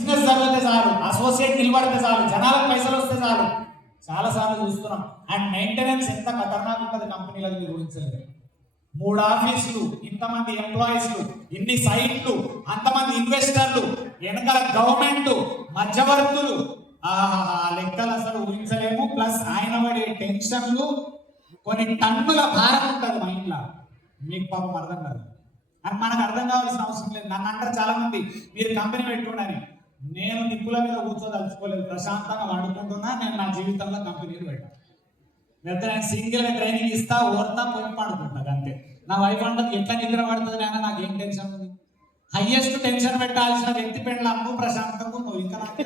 Business జరిగితే చాలు associate నిలబడితే చాలు జనాలకు పైసలు వస్తే చాలు. చాలా సార్లు చూస్తున్నాం. అండ్ మెయింటెనెన్స్ ఎంత ఖతర్నాక్ ఉంటుంది కంపెనీలకు మీరు ఊహించలేదు. మూడు ఆఫీసులు ఇంతమంది ఎంప్లాయీస్లు ఇన్ని సైట్లు అంతమంది ఇన్వెస్టర్లు వెనకాల గవర్నమెంట్ మధ్యవర్తులు. ఆ లెక్కలు అసలు ఊహించలేము. ప్లస్ ఆయన పడే టెన్షన్లు కొన్ని టన్నుల భారం ఉంటుంది మైండ్లో మీకు పాపం అర్థం కాదు. అని మనకు అర్థం కావాల్సిన అవసరం లేదు. నన్ను అంటారు చాలా మంది మీరు కంపెనీ పెట్టుకోండి నేను నిప్పుల మీద కూర్చోదలుచుకోలేదు ప్రశాంతంగా వాడుకుంటున్నా నేను నా జీవితంలో కంపెనీలు పెట్టాను. లేకపోతే నేను సింగిల్ ట్రైనింగ్ ఇస్తా ఓడతా పోయి పడుకుంటా అంతే. నా వైఫ్ అంటది ఎట్లా నిద్ర పడుతుంది నాన్న నాకు ఏం టెన్షన్ ఉంది? హయ్యెస్ట్ టెన్షన్ పెట్టాల్సిన వ్యక్తి పెళ్ళమ్ము ప్రశాంతంగా నువ్వు ఇంకా నాకు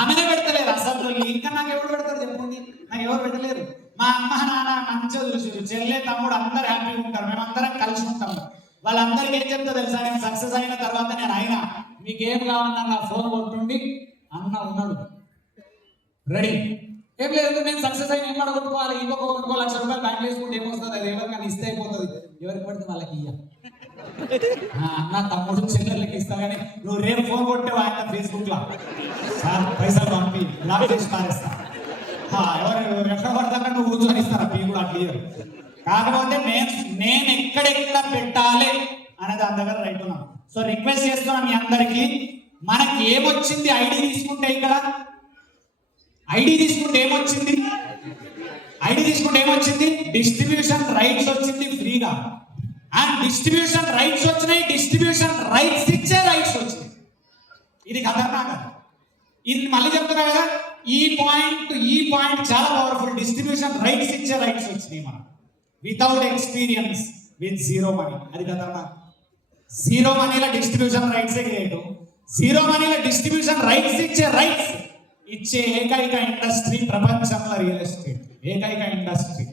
ఆమెనే పెడతలేదు అసలు. ఇంకా నాకు ఎవరు పెడతారు చెప్పండి. నాకు ఎవరు పెట్టలేరు. మా అమ్మ నాన్న మంచిగా చూసారు చెల్లె తమ్ముడు అందరు హ్యాపీగా ఉంటారు. మేమందరం కలిసి ఉంటాము వాళ్ళందరికీ ఏం చెప్తా తెలుసా? నేను సక్సెస్ అయిన తర్వాత నేను అయినా మీకేం కావాలన్నా నా ఫోన్ కొట్టుండి. అన్న ఉన్నాడు. రెడీ ఏం లేదు నేను సక్సెస్ అయిన ఏం కొట్టుకోవాలి? ఇంకొక ఇంకో లక్ష రూపాయలు బ్యాంక్ వేసుకుంటే ఏమొస్తుంది? అది ఎవరికైనా ఇస్తే అయిపోతుంది. ఎవరికి పడితే వాళ్ళకి ఇయ్య. ఆ, అన్న తమ్ముడు చిన్నలకి ఇస్తా కానీ నువ్వు రేపు ఫోన్ కొట్టావు ఆయన ఫేస్బుక్లో? సార్ పైసలు పంపి లాక్ చేసి పారేస్తా. ఎవరు ఎక్కడ పడతాక నువ్వు కూర్చొని ఇస్తారా? పీ కూడా అట్లా కాకపోతే నేను నేను ఎక్కడెక్కడ పెట్టాలి అనేది దాని రైట్ ఉన్నాం. సో రిక్వెస్ట్ చేస్తున్నాం మీ అందరికీ మనకి ఏమొచ్చింది ఐడి తీసుకుంటే ఇక్కడ? ఐడి తీసుకుంటే ఏమొచ్చింది? ఐడి తీసుకుంటే ఏమొచ్చింది? డిస్ట్రిబ్యూషన్ రైట్స్ వచ్చింది ఫ్రీగా. అండ్ డిస్ట్రిబ్యూషన్ రైట్స్ వచ్చినాయి డిస్ట్రిబ్యూషన్ రైట్స్ ఇచ్చే రైట్స్ వచ్చినాయి. ఇది ఖతర్నాక ఇది మళ్ళీ చెప్తున్నా కదా ఈ పాయింట్ ఈ పాయింట్ చాలా పవర్ఫుల్ డిస్ట్రిబ్యూషన్ రైట్స్ ఇచ్చే రైట్స్ వచ్చినాయి మనకు. Without experience with zero money అది ఖతర్నాక్ జీరో మనీలో డిస్ట్రిబ్యూషన్ రైట్స్ లేదు. జీరో మనీలో డిస్ట్రిబ్యూషన్ రైట్స్ ఇచ్చే రైట్స్ ఇచ్చే ఏకైక ఇండస్ట్రీ ప్రపంచంలో రియల్ ఎస్టేట్ ఏకైక ఇండస్ట్రీ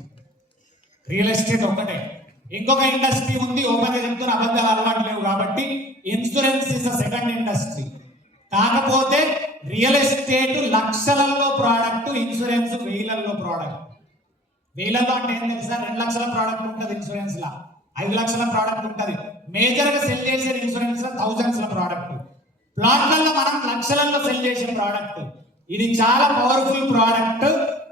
రియల్ ఎస్టేట్ ఒక్కటే. ఇంకొక ఇండస్ట్రీ ఉంది ఓపెన్ చెప్తున్న అబద్ధాలు అలవాటు లేవు కాబట్టి ఇన్సూరెన్స్ ఇస్ సెకండ్ ఇండస్ట్రీ కాకపోతే రియల్ ఎస్టేట్ లక్షలలో ప్రోడక్ట్ ఇన్సూరెన్స్ వేలల్లో ప్రోడక్ట్ వేలల్లో అంటే ఏం తెలుసా? రెండు లక్షల ప్రోడక్ట్ ఉంటుంది ఇన్సూరెన్స్ లా. ఐదు లక్షల ప్రోడక్ట్ ఉంటుంది. మేజర్గా సెల్ చేసే ఇన్సూరెన్స్లో థౌజండ్స్ ల ప్రోడక్ట్ ప్లాట్లలో మనం లక్షలలో సెల్ చేసే ప్రోడక్ట్ ఇది చాలా పవర్ఫుల్ ప్రోడక్ట్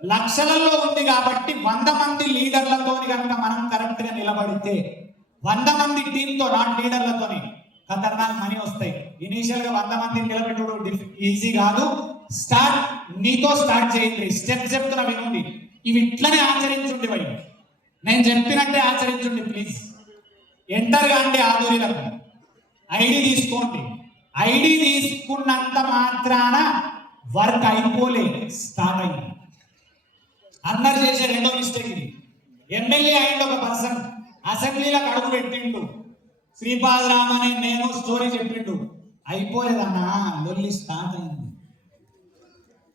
లక్షలలో ఉంది కాబట్టి వంద మంది లీడర్లతో కనుక మనం కరెక్ట్గా నిలబడితే వంద మంది టీంతో నాట్ లీడర్లతోని ఖతర్నాక్ మనీ వస్తాయి. ఇనీషియల్గా వంద మందిని నిలబెట్టడం ఈజీ కాదు. స్టార్ట్ నీతో స్టార్ట్ చేయండి. స్టెప్ చెప్తున్నా వినండి. ఇవి ఇట్లనే ఆచరించుండి భయ్ నేను చెప్పినట్టే ఆచరించండి ప్లీజ్ ఎంటర్ కాండి ఆధుర్యులకు ఐడి తీసుకోండి. ఐడి తీసుకున్నంత మాత్రాన వర్క్ అయిపోలే స్టార్ట్ అయింది. అందరు చేసే రెండో మిస్టేక్ ఇది. ఎమ్మెల్యే అయింది ఒక పర్సన్ అసెంబ్లీలకు అడుగు పెట్టిండు. శ్రీపాదరామ్ అనే నేను స్టోరీ చెప్పిండు. అయిపోలేదన్నా లొల్లి స్టార్ట్ అయింది.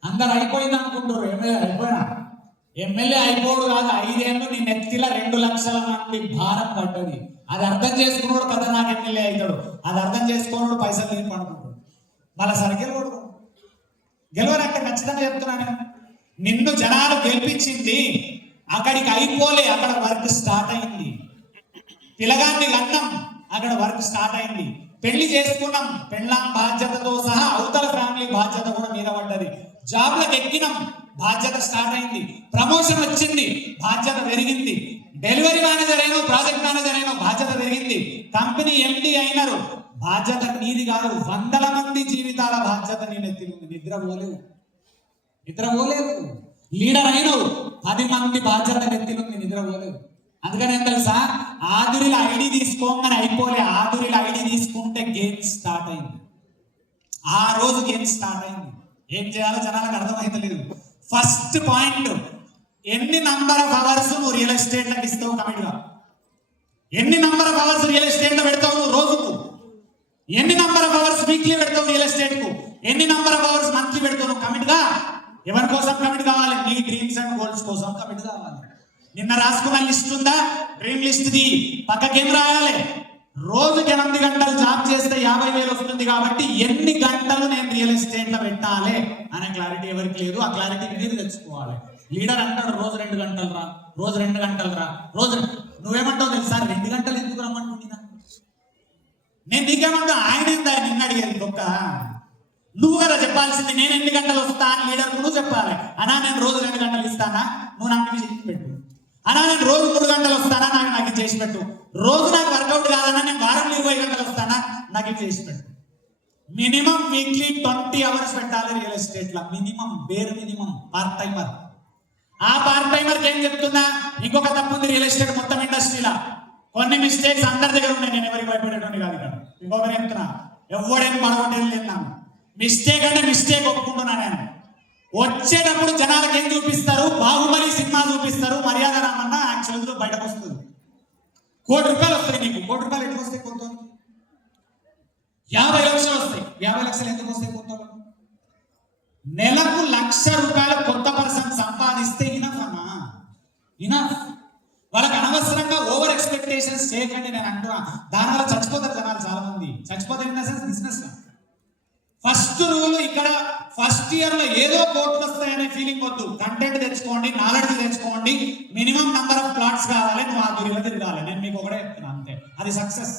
అందరు అయిపోయింది అనుకుంటారు ఎమ్మెల్యే అయిపోయినా? ఎమ్మెల్యే అయిపోడు కాదు ఐదేళ్ళు నీ నెత్తిలో రెండు లక్షల మంది భారం పడ్డది. అది అర్థం చేసుకున్నాడు కదా నాకు ఎమ్మెల్యే అవుతాడు. అది అర్థం చేసుకున్నాడు పైసలు తిని పడుకుంటాడు. మళ్ళా సరిగ్గా గెలవడు. గెలవరంటే ఖచ్చితంగా చెప్తున్నాను నేను. నిన్ను జనాలు గెలిపించింది అక్కడికి అయిపోలే అక్కడ వర్క్ స్టార్ట్ అయింది. పిలగాన్ని అన్నం అక్కడ వర్క్ స్టార్ట్ అయింది. పెళ్ళి చేసుకున్నాం పెళ్ళాం బాధ్యతతో సహా అవతల ఫ్యామిలీ బాధ్యత కూడా మీద పడ్డది జాబ్లకు ఎక్కినాం బాధ్యత స్టార్ట్ అయింది. ప్రమోషన్ వచ్చింది. బాధ్యత పెరిగింది. డెలివరీ మేనేజర్ అయినా ప్రాజెక్ట్ మేనేజర్ అయినా బాధ్యత పెరిగింది. కంపెనీ ఎండి అయినారు. బాధ్యత నీది కాదు. వందల మంది జీవితాల బాధ్యత నేను ఎత్తి ఉంది నిద్ర పోలేవు నిద్ర పోలేదు. లీడర్ అయినవు. పది మంది బాధ్యత నెత్తినుంది నిద్ర పోలేదు. అందుకని ఏం తెలుసా? ఆదురిల ఐడి తీసుకోమని అయిపోలే. ఆదురిల ఐడి తీసుకుంటే గేమ్ స్టార్ట్ అయింది. ఆ రోజు గేమ్ స్టార్ట్ అయింది. ఏం చేయాలో జనాలకు అర్థమైతలేదు. ఫస్ట్ పాయింట్ ఎన్ని నంబర్ ఆఫ్ అవర్స్ నువ్వు రియల్ ఎస్టేట్లకు ఇస్తావు కమిట్గా ఎన్ని నంబర్ ఆఫ్ అవర్స్ రియల్ ఎస్టేట్లో పెడతావు నువ్వు రోజుకు? ఎన్ని నంబర్ ఆఫ్ అవర్స్ వీక్లీ పెడతావు రియల్ ఎస్టేట్కు? ఎన్ని నంబర్ ఆఫ్ అవర్స్ మంత్లీ పెడతావు నువ్వు కమిట్గా ఎవరి కోసం కమిట్ కావాలి? నీ డ్రీమ్స్ అండ్ గోల్స్ కోసం కమిట్ కావాలి. నిన్న రాసుకున్న లిస్ట్ ఉందా? Dream list the. పక్కకేం రాయాలి. రోజుకి ఎనిమిది గంటలు జాబ్ చేస్తే యాభై వేలు వస్తుంది కాబట్టి ఎన్ని గంటలు నేను రియల్ ఎస్టేట్లో పెట్టాలి అనే క్లారిటీ ఎవరికి లేదు. ఆ క్లారిటీ మీరు తెచ్చుకోవాలి. లీడర్ అంటాడు రోజు రెండు గంటలు రా రోజు రెండు గంటలు రా రోజు నువ్వేమంటావు తెలుసా? రెండు గంటలు ఎందుకు రమ్మంటున్నా నేను? నీకేమంటా? ఆయన నిన్న అడిగేది ఒక్క నువ్వు కదా చెప్పాల్సింది నేను ఎన్ని గంటలు వస్తా అని లీడర్ నువ్వు చెప్పాలి. అనా నేను రోజు రెండు గంటలు ఇస్తానా? నువ్వు నాకు పెట్టు. అనా నేను రోజు మూడు గంటలు వస్తానా? నాకు నాకు ఇది రోజు నాకు వర్కౌట్ కాదన్నా నేను వారంలో ఇరవై గంటలు వస్తానా? నాకు ఇది పెట్టు. మినిమం వీక్లీ ట్వంటీ అవర్స్ పెట్టాలి రియల్ ఎస్టేట్లో. Minimum bare minimum part timer ఆ పార్ట్ టైమర్ ఏం చెప్తున్నా? ఇంకొక తప్పు ఉంది రియల్ ఎస్టేట్ మొత్తం ఇండస్ట్రీలో కొన్ని మిస్టేక్స్ అందరి దగ్గర ఉన్నాయి నేను ఎవరికి భయపడేటువంటి కాదు ఇక్కడ. ఇంకొకరు చెప్తున్నా. ఎవడేం పడగొట్టేది లేదు మిస్టేక్ అంటే మిస్టేక్ ఒప్పుకుంటున్నా నేను. వచ్చేటప్పుడు జనాలకు ఏం చూపిస్తారు? బాహుబలి సినిమా చూపిస్తారు. మర్యాద రామన్న యాక్చువల్గా బయటకు వస్తుంది కోటి రూపాయలు వస్తాయి నీకు. కోటి రూపాయలు ఎట్లా వస్తాయి కొంత యాభై లక్షలు వస్తాయి. యాభై లక్షలు ఎందుకు వస్తాయి కొంత నెలకు లక్ష రూపాయలు కొత్త పర్సన్ సంపాదిస్తే ఇనఫ్ అన్నా? ఇనఫ్ వాళ్ళకి అనవసరంగా ఓవర్ ఎక్స్పెక్టేషన్స్ చేయకండి నేను అంటున్నా. దానివల్ల చచ్చిపోతారు జనాలు చాలా మంది చచ్చిపోతారు in the sense business first rule ఇక్కడ ఫస్ట్ ఇయర్లో ఏదో కోట్లు వస్తాయనే ఫీలింగ్ వద్దు. కంటెంట్ తెచ్చుకోండి నాలెడ్జ్ తెచ్చుకోండి. మినిమం నంబర్ ఆఫ్ ప్లాట్స్ కావాలి నువ్వు ఆ దూరిలో తిరగాలి. నేను మీకు ఒకటే చెప్తున్నా అంతే. అది సక్సెస్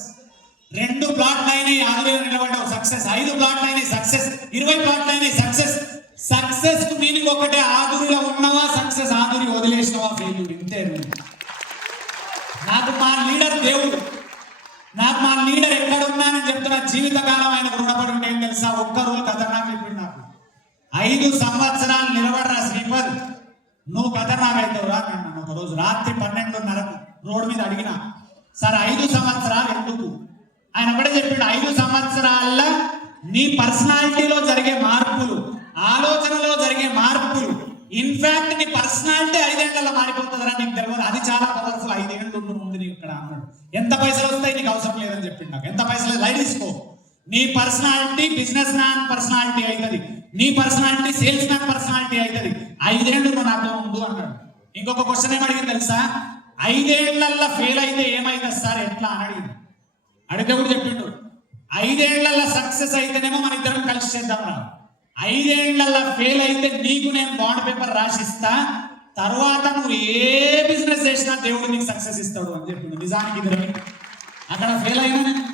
రెండు ప్లాట్లు అయినాయి ఆదురేలో నిలబడ్డావు సక్సెస్ ఐదు ప్లాట్లు అయినాయి సక్సెస్ ఇరవై ప్లాట్లు అయినాయి సక్సెస్ సక్సెస్ మీనింగ్ ఒకటే ఆదురిలో ఉన్నవా సక్సెస్ ఆధురి వదిలేసినవా ఫెయిల్యూర్ ఇంతే నాకు మా లీడర్ దేవుడు. నాకు మా లీడర్ ఎక్కడ ఉన్నానని చెప్తున్నా జీవితకాలం ఆయన ఐదు సంవత్సరాలు నిలబడరా శ్రీపద్? నువ్వు ఖతర్నాక్ అవుతావురా నేను ఒక రోజు రాత్రి పన్నెండున్నరకు రోడ్డు మీద అడిగిన సార్ ఐదు సంవత్సరాలు ఎందుకు? ఆయన ఒకటే చెప్పిండు ఐదు సంవత్సరాల నీ పర్సనాలిటీలో జరిగే మార్పులు ఆలోచనలో జరిగే మార్పులు ఇన్ఫాక్ట్ నీ పర్సనాలిటీ ఐదేళ్ళలో మారిపోతుందిరా నీకు తెలియదు. అది చాలా పవర్ఫుల్. ఐదేళ్ళు ఉంది ముందు నీకు ఇక్కడ అన్నాడు. ఎంత పైసలు వస్తాయి నీకు అవసరం లేదని చెప్పిండు నాకు. ఎంత పైసలు? లైట్ తీసుకో. నీ పర్సనాలిటీ బిజినెస్ మ్యాన్ పర్సనాలిటీ అవుతుంది నీ పర్సనాలిటీ సేల్స్ మ్యాన్ పర్సనాలిటీ అవుతుంది ఐదేళ్ళు నువ్వు నాతో ఉండు అన్నాడు. ఇంకొక క్వశ్చన్ ఏమడిగింది తెలుసా? ఐదేళ్ళల్లో ఫెయిల్ అయితే ఏమైంది సార్? ఎట్లా అని అడిగింది. అడిగితే కూడా చెప్పిండు. ఐదేళ్ళల్లో సక్సెస్ అయితేనేమో మన ఇద్దరం కలిసి చేద్దాం రా ఐదేళ్ళల్లో ఫెయిల్ అయితే నీకు నేను బాండ్ పేపర్ రాసిస్తా. తర్వాత నువ్వు ఏ బిజినెస్ చేసినా దేవుడు నీకు సక్సెస్ ఇస్తాడు అని చెప్పిండు. నిజానికి ఇద్దరికి అక్కడ ఫెయిల్ అయినా నేను.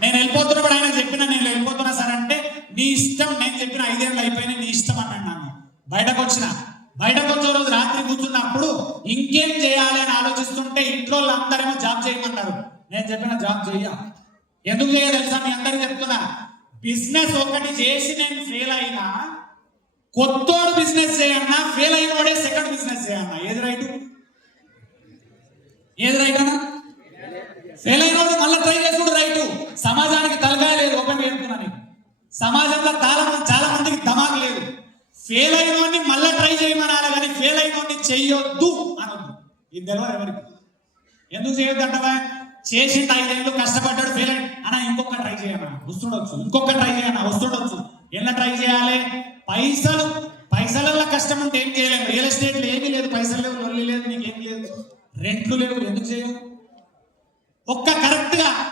నేను వెళ్ళిపోతున్నప్పుడు ఆయన చెప్పిన నేను వెళ్ళిపోతున్నా సార్ అంటే నీ ఇష్టం నేను చెప్పిన ఐదేళ్ళు అయిపోయినాయి నీ ఇష్టం అన్నాడు నన్ను. బయటకు వచ్చిన. బయటకు వచ్చే రోజు రాత్రి కూర్చున్నప్పుడు ఇంకేం చేయాలి అని ఆలోచిస్తుంటే ఇంట్లో అందరేమో జాబ్ చేయమన్నారు. నేను చెప్పిన జాబ్ చెయ్య. ఎందుకు చేయ తెలుసా? మీ అందరికి చెప్తున్నా. బిజినెస్ ఒకటి చేసి నేను ఫెయిల్ అయినా కొత్తోడు బిజినెస్ చేయన్నా ఫెయిల్ అయిన వాడే సెకండ్ బిజినెస్ చేయన్నా. ఏది రైట్? ఏది రైట్ అన్నా? ఫెయిల్ అయినోడు మళ్ళీ ట్రై చేసుకుంటారు సమాజానికి తలకాయ లేదు ఓపెన్ చెప్తున్నా నీకు సమాజంలో చాలా చాలా మందికి దమాక్ లేదు. ఫెయిల్ అయినోడిని మళ్ళీ ట్రై చేయమనాలి కానీ ఫెయిల్ అయినోడిని చెయ్యొద్దు అనొద్దు. ఇది తెలియదు ఎవరికి. ఎందుకు చేయొద్దు అంటవా చేసిండు ఐదేళ్ళు కష్టపడ్డాడు ఫెయిల్ అయ్యి అన్న ఇంకొక ట్రై చేయమన్నా. వస్తుండొచ్చు. ఇంకొక ట్రై చేయన్నా వస్తుండొచ్చు. ఎలా ట్రై చేయాలి? పైసలు పైసలల్లో కష్టం ఉంటే ఏం చేయలేము రియల్ ఎస్టేట్లో ఏమీ లేదు. పైసలు లేవు లొల్లి లేదు నీకేం లేదు. రెంట్లు లేవు ఎందుకు చేయవు ఒక్క కరెక్ట్గా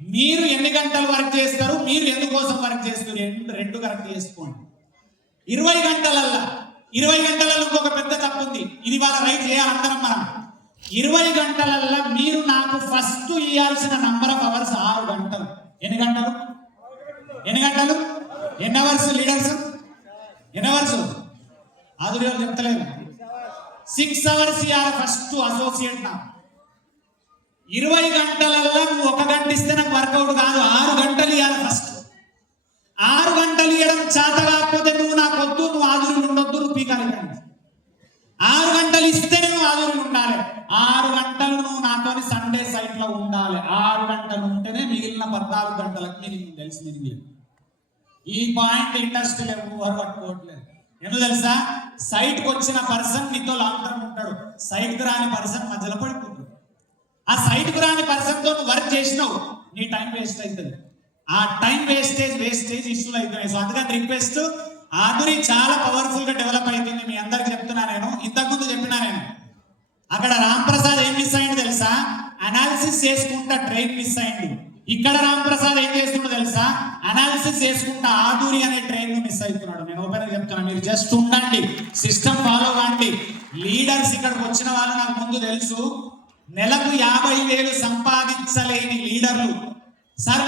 మీరు ఎన్ని గంటలు వర్క్ చేస్తారు? మీరు ఎందుకోసం వర్క్ చేస్తారు? రెండు రెండు కరెక్ట్ చేసుకోండి. ఇరవై గంటలల్లా. ఇరవై గంటలలో ఇంకొక పెద్ద తప్పు ఉంది. ఇది వాళ్ళ రైట్ చేయాలందరం మనం? ఇరవై గంటలల్లా మీరు నాకు ఫస్ట్ ఇవ్వాల్సిన నంబర్ ఆఫ్ అవర్స్ ఆరు గంటలు. ఎన్ని గంటలు? ఎన్ని గంటలు? ఎన్ని అవర్స్ లీడర్స్ ఎన్ని అవర్స్ ఆదురు చెప్తలేదు సిక్స్ అవర్స్ ఇవ్వాలి ఫస్ట్ అసోసియేట్ నా ఇరవై గంటలలో నువ్వు ఒక గంట ఇస్తే నాకు వర్కౌట్ కాదు. ఆరు గంటలు ఇవ్వాలి ఫస్ట్ ఆరు గంటలు ఇవ్వడం చేత కాకపోతే నువ్వు నాకు వద్దు నువ్వు ఆదురులు ఉండొద్దు నువ్వు పీకాలి ఆరు గంటలు ఇస్తే నువ్వు ఆదురులు ఉండాలి. ఆరు గంటలు నువ్వు నాతోని సండే సైట్లో ఉండాలి. ఆరు గంటలు ఉంటేనే మిగిలిన పద్నాలుగు గంటలకు నేను తెలిసి నీకు ఈ పాయింట్ ఇండస్ట్రీలో ఎవరు పట్టుకోవట్లేదు ఎందుకు తెలుసా? సైట్ వచ్చిన పర్సన్ నీతో లాంగ్ టర్మ్ ఉంటాడు. సైట్ రాని పర్సన్ మధ్యలో పడిపోతాడు. ఆ సైట్కు రాని పర్సన్తో వర్క్ చేసినావు. నీ టైం వేస్ట్ అవుతుంది ఆ టైం వేస్టేజ్ వేస్టేజ్ ఇష్యూలు అవుతున్నాయి సో అందుకని రిక్వెస్ట్ ఆదురి చాలా పవర్ఫుల్గా డెవలప్ అవుతుంది మీ అందరికి చెప్తున్నా నేను. ఇంతకుముందు చెప్పినా నేను. అక్కడ రామ్ ప్రసాద్ ఏం మిస్ అయింది తెలుసా? అనాలిసిస్ చేసుకుంటా ట్రైన్ మిస్ అయింది ఇక్కడ రామ్ ప్రసాద్ ఏం చేస్తుండో తెలుసా? అనాలిసిస్ చేసుకుంటా ఆదూరి అనే ట్రైన్ మిస్ అవుతున్నాడు నేను ఓపెన్ చెప్తున్నా మీరు జస్ట్ ఉండండి. సిస్టమ్ ఫాలో కాండి లీడర్స్ ఇక్కడికి వచ్చిన వాళ్ళు నాకు ముందు తెలుసు. నెలకు యాభై వేలు సంపాదించలేని లీడర్లు. సార్